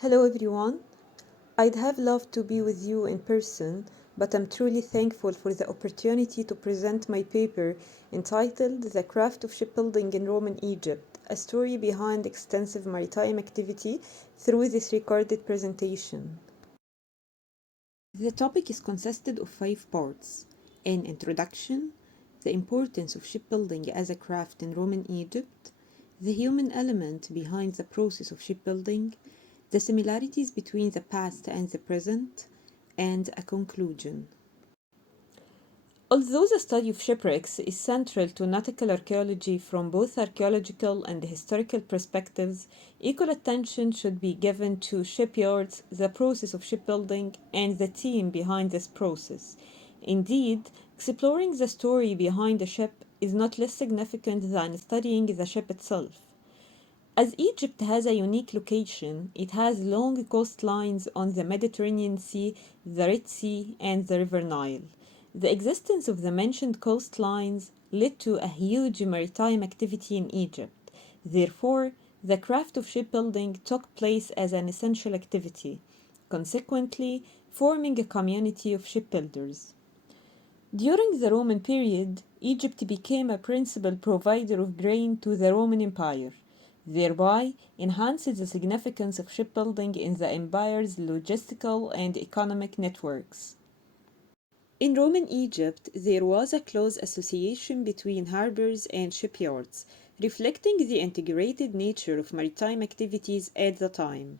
Hello everyone. I'd have loved to be with you in person, but I'm truly thankful for the opportunity to present my paper entitled The Craft of Shipbuilding in Roman Egypt, a story behind extensive maritime activity through this recorded presentation. The topic is consisted of 5 parts: an introduction, the importance of shipbuilding as a craft in Roman Egypt, the human element behind the process of shipbuilding, the similarities between the past and the present, and a conclusion. Although the study of shipwrecks is central to nautical archaeology from both archaeological and historical perspectives, equal attention should be given to shipyards, the process of shipbuilding, and the team behind this process. Indeed, exploring the story behind a ship is not less significant than studying the ship itself. As Egypt has a unique location, it has long coastlines on the Mediterranean Sea, the Red Sea, and the River Nile. The existence of the mentioned coastlines led to a huge maritime activity in Egypt. Therefore, the craft of shipbuilding took place as an essential activity, consequently, forming a community of shipbuilders. During the Roman period, Egypt became a principal provider of grain to the Roman Empire, thereby enhancing the significance of shipbuilding in the empire's logistical and economic networks. In Roman Egypt, there was a close association between harbors and shipyards, reflecting the integrated nature of maritime activities at the time.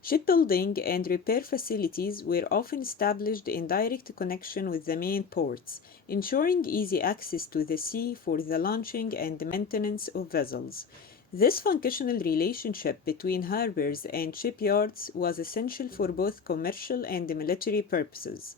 Shipbuilding and repair facilities were often established in direct connection with the main ports, ensuring easy access to the sea for the launching and maintenance of vessels. This functional relationship between harbors and shipyards was essential for both commercial and military purposes.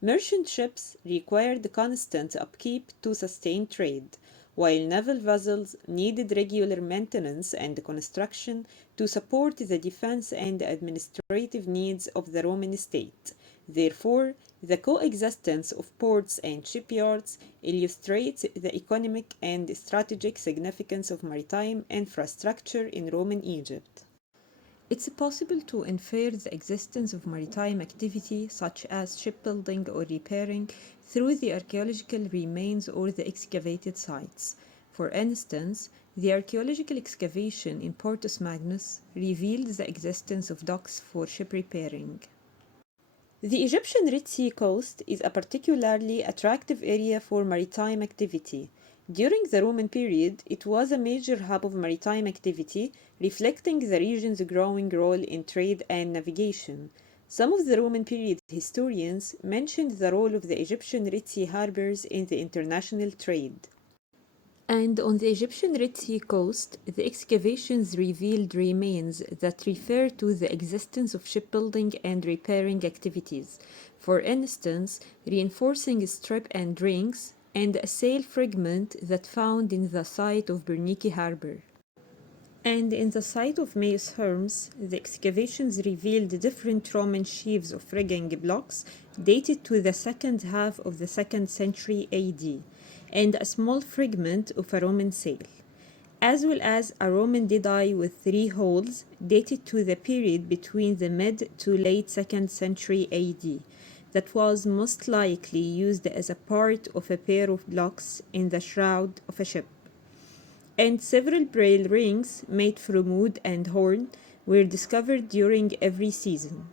Merchant ships required constant upkeep to sustain trade, while naval vessels needed regular maintenance and construction to support the defense and administrative needs of the Roman state. Therefore, the coexistence of ports and shipyards illustrates the economic and strategic significance of maritime infrastructure in Roman Egypt. It's possible to infer the existence of maritime activity such as shipbuilding or repairing through the archaeological remains or the excavated sites. For instance, the archaeological excavation in Portus Magnus revealed the existence of docks for ship repairing. The Egyptian Red Sea coast is a particularly attractive area for maritime activity. During the Roman period, it was a major hub of maritime activity, reflecting the region's growing role in trade and navigation. Some of the Roman period historians mentioned the role of the Egyptian Red Sea harbors in the international trade. And on the Egyptian Red Sea coast, the excavations revealed remains that refer to the existence of shipbuilding and repairing activities. For instance, reinforcing strip and rings, and a sail fragment that found in the site of Berniki Harbor. And in the site of Maus Herms, the excavations revealed different Roman sheaves of rigging blocks dated to the second half of the 2nd century AD, and a small fragment of a Roman sail, as well as a Roman deedie with 3 holes dated to the period between the mid to late 2nd century AD, that was most likely used as a part of a pair of blocks in the shroud of a ship. And several braille rings made from wood and horn were discovered during every season.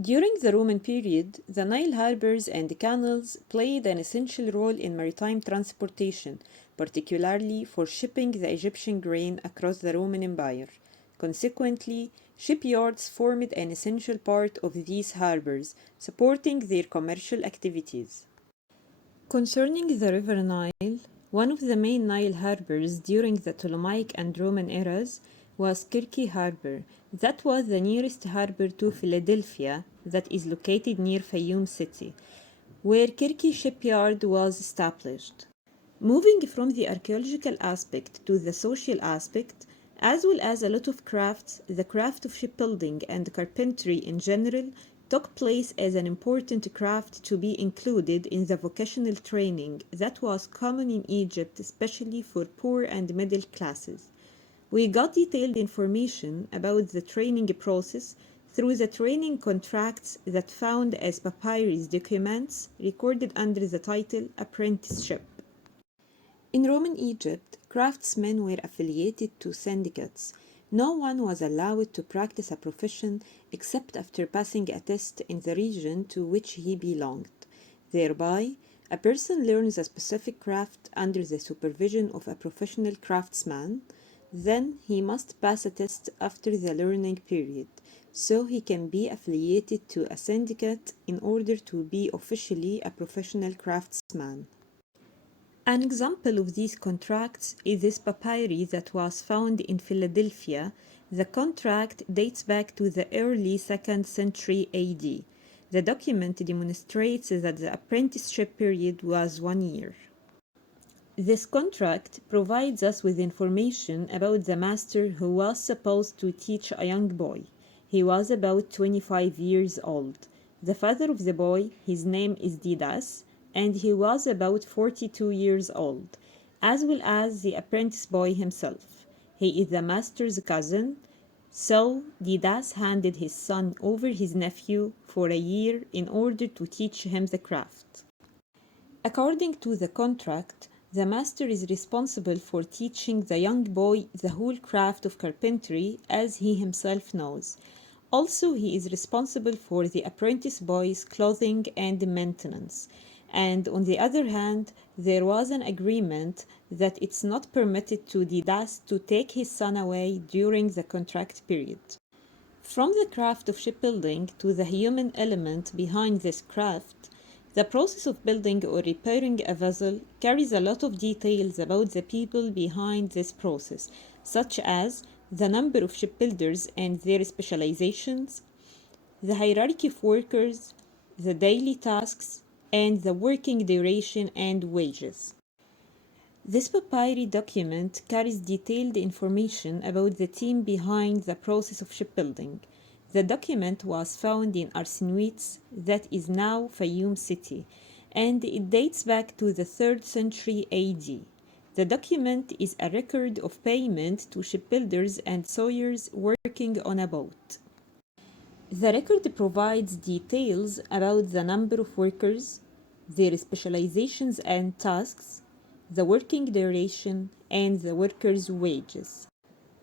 During the Roman period, the Nile harbors and canals played an essential role in maritime transportation, particularly for shipping the Egyptian grain across the Roman Empire. Consequently, shipyards formed an essential part of these harbors, supporting their commercial activities. Concerning the River Nile, one of the main Nile harbors during the Ptolemaic and Roman eras was Kirki Harbor. That was the nearest harbor to Philadelphia, that is located near Fayoum city, where Kirki shipyard was established. Moving from the archaeological aspect to the social aspect, as well as a lot of crafts, the craft of shipbuilding and carpentry in general took place as an important craft to be included in the vocational training that was common in Egypt, especially for poor and middle classes. We got detailed information about the training process through the training contracts that found as papyrus documents recorded under the title apprenticeship. In Roman Egypt, craftsmen were affiliated to syndicates. No one was allowed to practice a profession except after passing a test in the region to which he belonged. Thereby, a person learns a specific craft under the supervision of a professional craftsman. Then he must pass a test after the learning period, so he can be affiliated to a syndicate in order to be officially a professional craftsman. An example of these contracts is this papyri that was found in Philadelphia. The contract dates back to the early 2nd century AD. The document demonstrates that the apprenticeship period was 1 year. This contract provides us with information about the master who was supposed to teach a young boy. He was about 25 years old. The father of the boy, his name is Didas, and he was about 42 years old, as well as the apprentice boy himself. He is the master's cousin, so Didas handed his son over his nephew for a year in order to teach him the craft. According to the contract, the master is responsible for teaching the young boy the whole craft of carpentry as he himself knows. Also, he is responsible for the apprentice boy's clothing and maintenance. And on the other hand, there was an agreement that it's not permitted to Didas to take his son away during the contract period. From the craft of shipbuilding to the human element behind this craft, the process of building or repairing a vessel carries a lot of details about the people behind this process, such as the number of shipbuilders and their specializations, the hierarchy of workers, the daily tasks, and the working duration and wages. This papyri document carries detailed information about the team behind the process of shipbuilding. The document was found in Arsinoe, that is now Fayoum city, and it dates back to the 3rd century AD. The document is a record of payment to shipbuilders and sawyers working on a boat. The record provides details about the number of workers, their specializations and tasks, the working duration, and the workers' wages.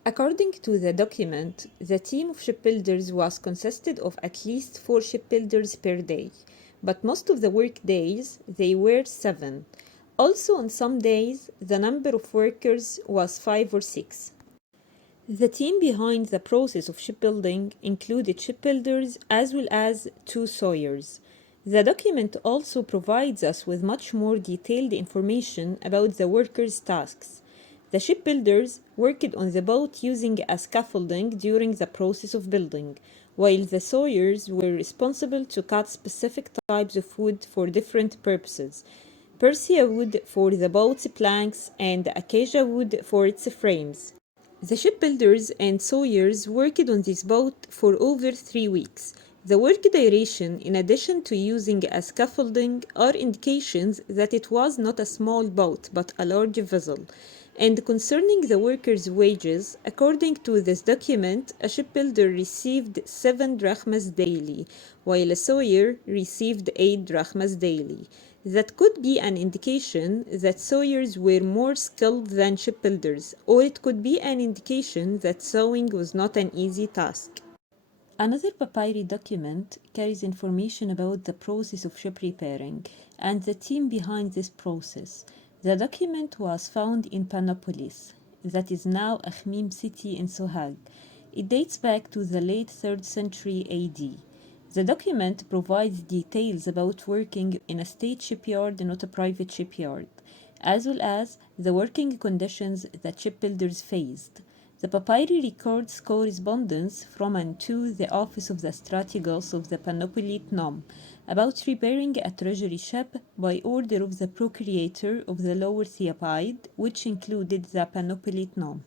According to the document, the team of shipbuilders was consisted of at least 4 shipbuilders per day, but most of the work days they were 7. Also on some days, the number of workers was 5 or 6. The team behind the process of shipbuilding included shipbuilders as well as 2 sawyers. The document also provides us with much more detailed information about the workers' tasks. The shipbuilders worked on the boat using a scaffolding during the process of building, while the sawyers were responsible to cut specific types of wood for different purposes. Persia wood for the boat's planks and acacia wood for its frames. The shipbuilders and sawyers worked on this boat for over 3 weeks. The work duration, in addition to using a scaffolding, are indications that it was not a small boat but a large vessel. And concerning the workers' wages, according to this document, a shipbuilder received 7 drachmas daily, while a sawyer received 8 drachmas daily. That could be an indication that sawyers were more skilled than shipbuilders, or it could be an indication that sewing was not an easy task. Another papyri document carries information about the process of ship repairing and the team behind this process. The document was found in Panopolis, that is now Akhmim city in Sohag. It dates back to the late 3rd century AD. The document provides details about working in a state shipyard and not a private shipyard, as well as the working conditions that shipbuilders faced. The papyri records correspondence from and to the office of the strategos of the Panopolite Nom about repairing a treasury ship by order of the procurator of the Lower Theapide, which included the Panopolite Nom.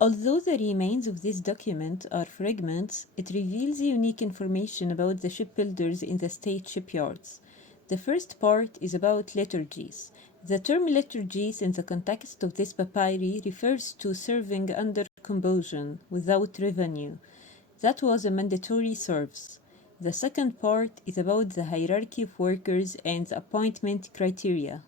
Although the remains of this document are fragments, it reveals unique information about the shipbuilders in the state shipyards. The first part is about liturgies. The term liturgies in the context of this papyri refers to serving under compulsion, without revenue. That was a mandatory service. The second part is about the hierarchy of workers and the appointment criteria.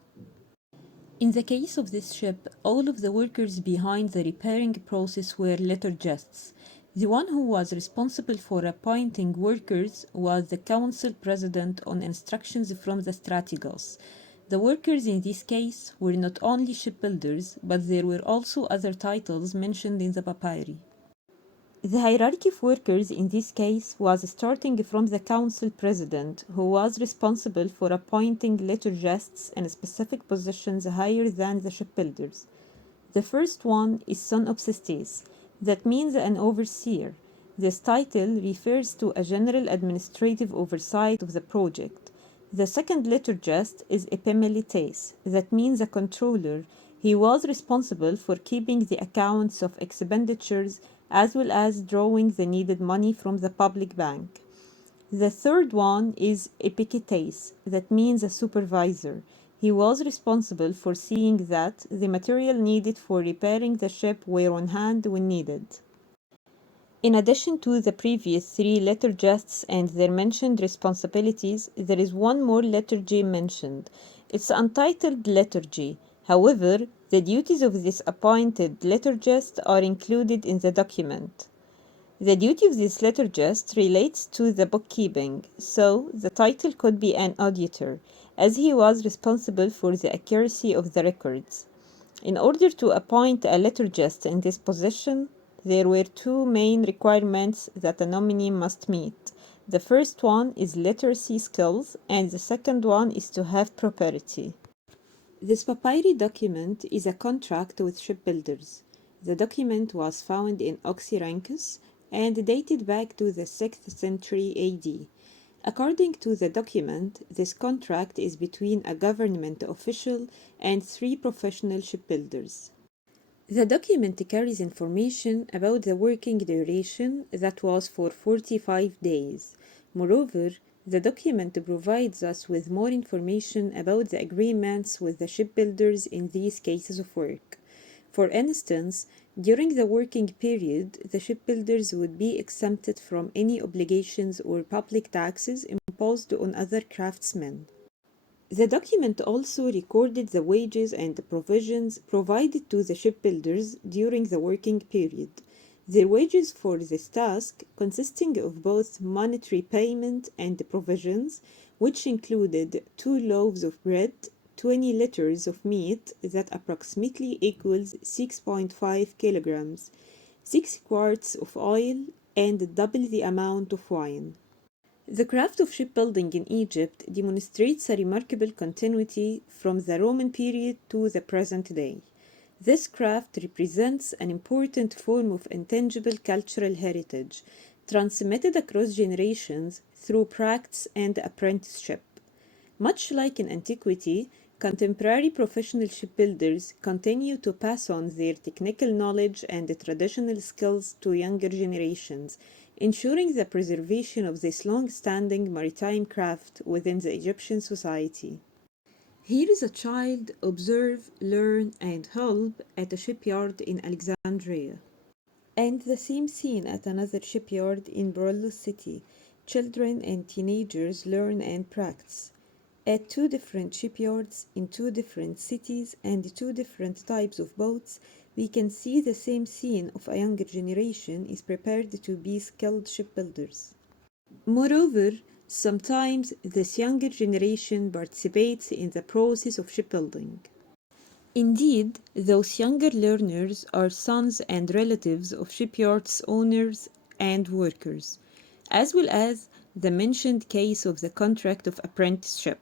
In the case of this ship, all of the workers behind the repairing process were liturgists. The one who was responsible for appointing workers was the council president on instructions from the strategos. The workers in this case were not only shipbuilders, but there were also other titles mentioned in the papyri. The hierarchy of workers in this case was starting from the council president, who was responsible for appointing liturgists in specific positions higher than the shipbuilders. The first one is son obsestes, that means an overseer. This title refers to a general administrative oversight of the project. The second liturgist is epimelites, that means a controller. He was responsible for keeping the accounts of expenditures as well as drawing the needed money from the public bank. The third one is epiketes, that means a supervisor. He was responsible for seeing that the material needed for repairing the ship were on hand when needed. In addition to the previous three liturgists and their mentioned responsibilities, there is one more liturgy mentioned. It's untitled liturgy. However, the duties of this appointed liturgist are included in the document. The duty of this liturgist relates to the bookkeeping, so the title could be an auditor, as he was responsible for the accuracy of the records. In order to appoint a liturgist in this position, there were two main requirements that a nominee must meet. The first one is literacy skills, and the second one is to have propriety. This papyri document is a contract with shipbuilders. The document was found in Oxyrhynchus and dated back to the 6th century AD. According to the document, this contract is between a government official and three professional shipbuilders. The document carries information about the working duration that was for 45 days. Moreover, the document provides us with more information about the agreements with the shipbuilders in these cases of work. For instance, during the working period, the shipbuilders would be exempted from any obligations or public taxes imposed on other craftsmen. The document also recorded the wages and the provisions provided to the shipbuilders during the working period. Their wages for this task consisting of both monetary payment and provisions, which included 2 loaves of bread, 20 liters of meat that approximately equals 6.5 kilograms, 6 quarts of oil, and double the amount of wine. The craft of shipbuilding in Egypt demonstrates a remarkable continuity from the Roman period to the present day. This craft represents an important form of intangible cultural heritage, transmitted across generations through practice and apprenticeship. Much like in antiquity, contemporary professional shipbuilders continue to pass on their technical knowledge and traditional skills to younger generations, ensuring the preservation of this long-standing maritime craft within the Egyptian society. Here is a child observe, learn, and help at a shipyard in Alexandria. And the same scene at another shipyard in Borolus city. Children and teenagers learn and practice. At two different shipyards in two different cities and two different types of boats, we can see the same scene of a younger generation is prepared to be skilled shipbuilders. Moreover, sometimes this younger generation participates in the process of shipbuilding. Indeed, those younger learners are sons and relatives of shipyards owners and workers, as well as the mentioned case of the contract of apprenticeship.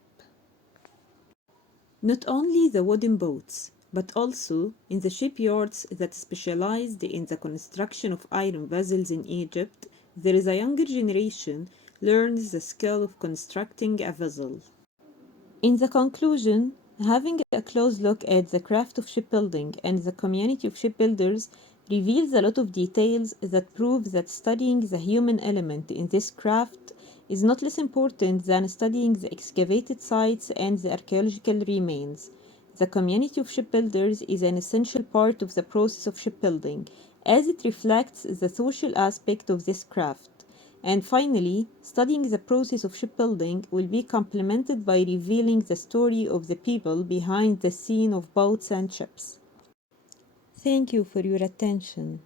Not only the wooden boats, but also in the shipyards that specialized in the construction of iron vessels in Egypt, there is a younger generation learns the skill of constructing a vessel. In the conclusion, having a close look at the craft of shipbuilding and the community of shipbuilders reveals a lot of details that prove that studying the human element in this craft is not less important than studying the excavated sites and the archaeological remains. The community of shipbuilders is an essential part of the process of shipbuilding, as it reflects the social aspect of this craft. And finally, studying the process of shipbuilding will be complemented by revealing the story of the people behind the scene of boats and ships. Thank you for your attention.